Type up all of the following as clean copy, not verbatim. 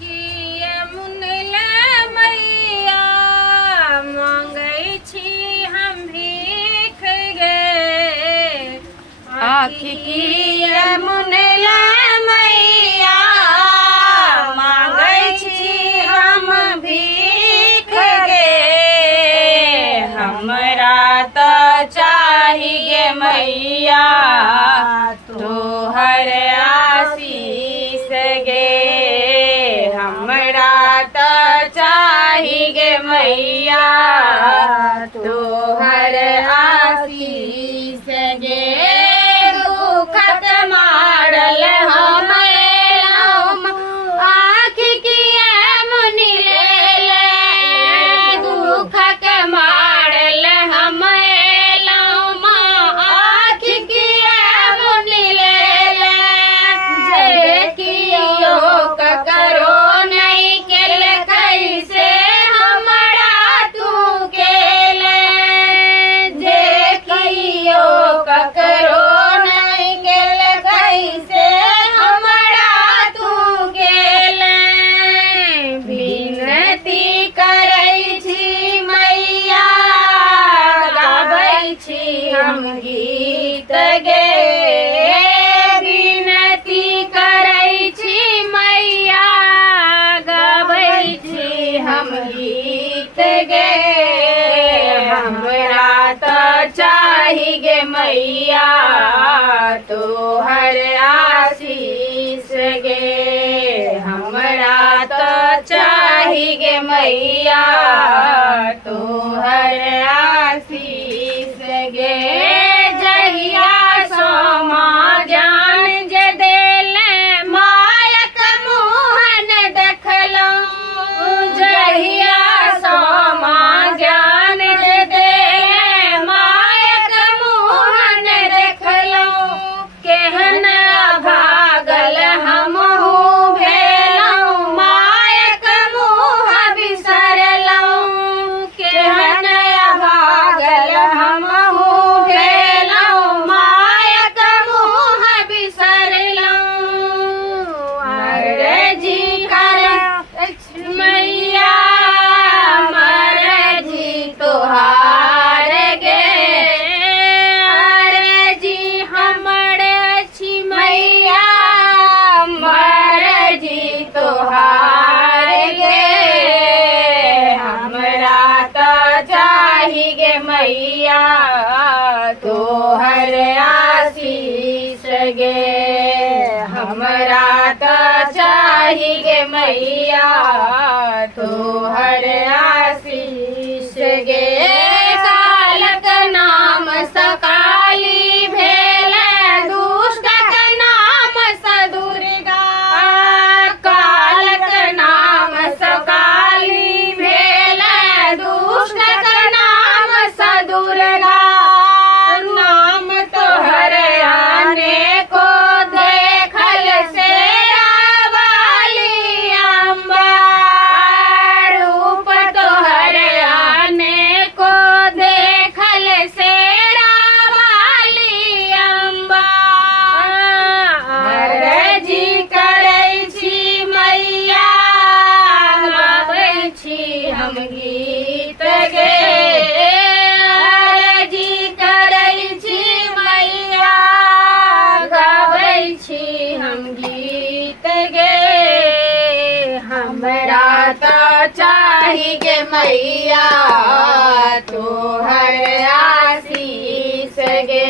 किया मुनला मैया मांगै छी हम भीख गे आँखि किया मुनला मैया मांगै छी हम भीख गे हमरा त चाही गे मैया तोहर आशीष गे हमरा त चाही गे मैया तोहर आशीष गे दुखत मारल हम आँखि किया मुनि ले दुखक मारल हम आँखि किया मुनि ले जे कियो ककरो नहीं केल कैसे हमरा तू केल जे कियो ककरो नहीं केल कैसे हमरा तू केल विनती करै छी मैया गाबै छी हम गीत गे विनती करै छी मैया गाबै छी हम गीत गे हमरा त चाही गे मैया तोहर आशीष गे हमरा त चाही गे मैया तोहर आशीष गे जहिया सोमा जान जे देले मायक मोहन देखलौं जहिया सोमा जान जे देले मायक मोहन देखलौं केहन भागल हमहू भेलौं मायक मुँह बिसरलौं केहन भागल हमहू भेलौं मायक मुँह बिसरलौं अर्जी कर मैया मरजी तोहार गे अर्जी हमर छी मैया मरजी तोहार गे हमरा त चाही गे मैया तोहर आशीष गे हमरा त चाही गे मैया तोहर आशीष गे कालक नाम सकाली भेल दुष्टक नाम सदुर्गा कालक नाम सकाली भेल दुष्टक नाम सदुर्गा नाम तोहर आने को देखल से वाली अम्बा रूप तोहर आने को देखल से वाली अम्बा अर्जी करै छी मैया गाबै छी हम गीत गे अर्जी करै छी मैया गाबै छी हम गीत गे हमरा त चाही गे मैया तोहर आशीष गे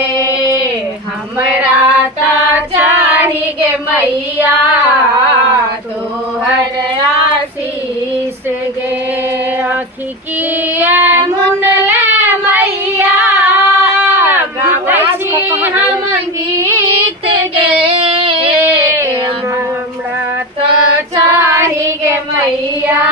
हमरा त चाही गे मैया तोहर आशीष गे आँखि किया मुनला मैया गाबै छी हम गीत गे हमरा त चाही गे मैया